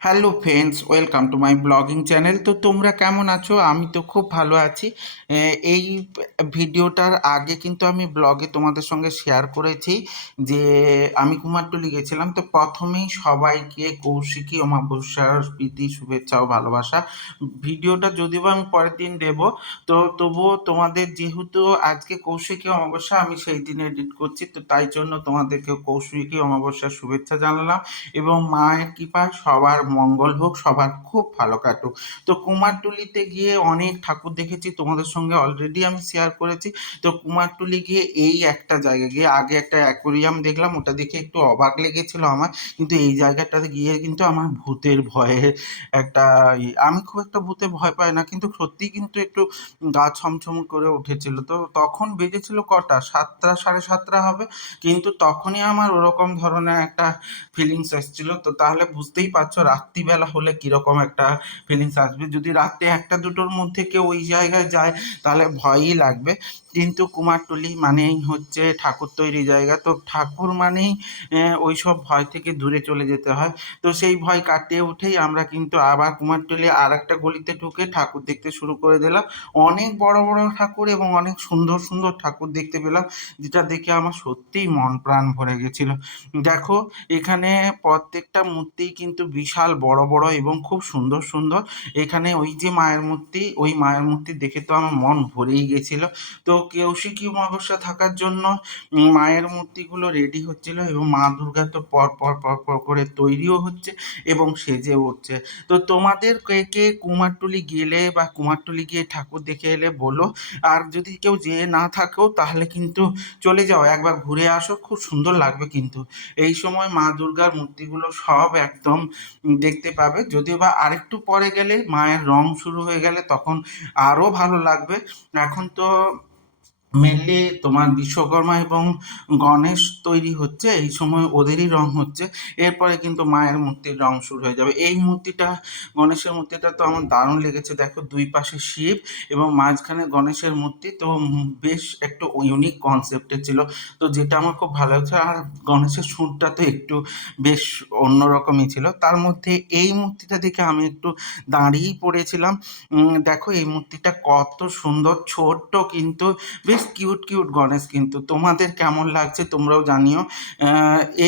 Hello friends, welcome to my blogging channel. তো তোমরা কেমন আছো? আমি তো খুব ভালো আছি। এই ভিডিওটার আগে কিন্তু আমি ব্লগে তোমাদের সঙ্গে শেয়ার করেছি যে আমি কুমারটুলি গেছিলাম। তো প্রথমেই সবাইকে কৌশিকী অমাবস্যার প্রীতি শুভেচ্ছা ও ভালোবাসা। ভিডিওটা যদিও বা আমি পরের দিন দেবো, তো তবুও তোমাদের যেহেতু আজকে কৌশিকী অমাবস্যা, আমি সেই দিন এডিট করছি, তো তাই জন্য তোমাদেরকে কৌশিকী অমাবস্যার শুভেচ্ছা জানালাম এবং মায়ের কৃপায় সবার মঙ্গল হোক, সবার খুব ভালো কাটুক। তো কুমারটুলিতে গিয়ে অনেক ঠাকুর দেখেছি, তোমাদের সঙ্গে অলরেডি আমি শেয়ার করেছি। তো কুমারটুলি গিয়ে এই একটা জায়গায় গিয়ে আগে একটা অ্যাকোরিয়াম দেখলাম, ওটা দেখে একটু অবাক লেগেছিল আমার। কিন্তু এই জায়গাটাতে গিয়ে কিন্তু আমার ভূতের ভয়ে একটা আমি খুব একটা ভূতে ভয় পাই না, কিন্তু সত্যি কিন্তু একটু গা ছমছম করে উঠেছিল। তো তখন বেজেছিল কটা, 7টা 7:30 হবে, কিন্তু তখনই আমার ওরকম ধরনের একটা ফিলিংস এসেছিল। তো তাহলে বুঝতেই পারছো রাত্রিবেলা হলে কিরকম একটা ফিলিংস আসবে। যদি রাত্রে 1টা 2টোর মধ্যে কেউ ওই জায়গায় যায় তাহলে ভয়ই লাগবে। কিন্তু কুমারটুলি মানেই হচ্ছে ঠাকুর তৈরি জায়গা, তো ঠাকুর মানেই ওইসব ভয় থেকে দূরে চলে যেতে হয়। তো সেই ভয় কাটিয়ে উঠেই আমরা কিন্তু আবার কুমারটুলি আর একটা গলিতে ঢুকে ঠাকুর দেখতে শুরু করে দিলাম। অনেক বড় বড় ঠাকুর এবং অনেক সুন্দর সুন্দর ঠাকুর দেখতে পেলাম, যেটা দেখে আমার সত্যিই মন প্রাণ ভরে গেছিল। দেখো, এখানে প্রত্যেকটা মূর্তিই কিন্তু বিশাল বড় বড় এবং খুব সুন্দর সুন্দর। এখানে ওই যে মায়ের মূর্তি, ওই মায়ের মূর্তি দেখে তো আমার মন ভরেই গেছিল। তো কৌশিকী অমাবস্যা থাকার জন্য মায়ের মূর্তিগুলো রেডি হচ্ছিল এবং মা দুর্গা তো পর পর পর পর করে তৈরিও হচ্ছে এবং সেজে উঠছে। তো তোমাদের কে কে কুমারটুলি গেলে বা কুমারটুলি গিয়ে ঠাকুর দেখে এলে বলো। আর যদি কেউ যেয়ে না থাকো তাহলে কিন্তু চলে যাও, একবার ঘুরে আসো, খুব সুন্দর লাগবে কিন্তু। এই সময় মা দুর্গার মূর্তিগুলো সব একদম দেখতে পাবে। যদিও বা আরেকটু পরে গেলে মায়ের রং শুরু হয়ে গেলে তখন আরো ভালো লাগবে। এখন তো মেনলি তোমার বিশ্বকর্মা এবং গণেশ তৈরি হচ্ছে, এই সময় ওদেরই রং হচ্ছে। এরপরে কিন্তু মায়ের মূর্তির রং শুরু হয়ে যাবে। এই মূর্তিটা, গণেশের মূর্তিটা তো আমার দারুণ লেগেছে। দেখো, দুই পাশে শিব এবং মাঝখানে গণেশের মূর্তি, তো বেশ একটু ইউনিক কনসেপ্টের ছিল, তো যেটা আমার খুব ভালো লাগছে। আর গণেশের সুরটা তো একটু বেশ অন্যরকমই ছিল। তার মধ্যে এই মূর্তিটা দেখে আমি একটু দাঁড়িয়েই পড়েছিলাম। দেখো এই মূর্তিটা কত সুন্দর, ছোট্ট কিন্তু বেশ কিউট কিউট গণেশ। কিন্তু তোমাদের কেমন লাগছে তোমরাও জানিও।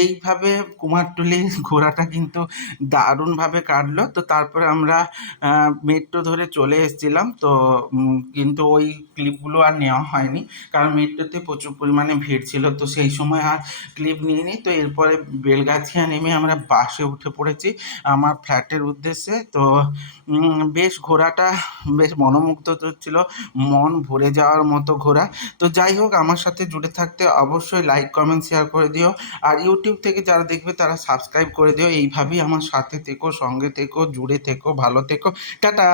এইভাবে কুমারটুলি ঘোরাটা কিন্তু দারুণভাবে কাটলো। তো তারপরে আমরা মেট্রো ধরে চলে এসেছিলাম। তো কিন্তু ওই ক্লিপগুলো আর নেওয়া হয়নি, কারণ মেট্রোতে প্রচুর পরিমাণে ভিড় ছিল, তো সেই সময় আর ক্লিপ নিইনি। তো এরপরে বেলগাছিয়া নেমে আমরা বাসে উঠে পড়েছি আমার ফ্ল্যাটের উদ্দেশ্যে। তো বেশ ঘোরাটা বেশ মনোমুগ্ধকর ছিল, মন ভরে যাওয়ার মতো ঘোরা। তো যাই হোক, আমার সাথে জুড়ে থাকতে অবশ্যই লাইক কমেন্ট শেয়ার করে দিও। আর ইউটিউব থেকে যারা দেখবে তারা সাবস্ক্রাইব করে দিও। এইভাবেই আমার সাথে থেকো, সঙ্গে থেকো, জুড়ে থেকো, ভালো থেকো। টাটা।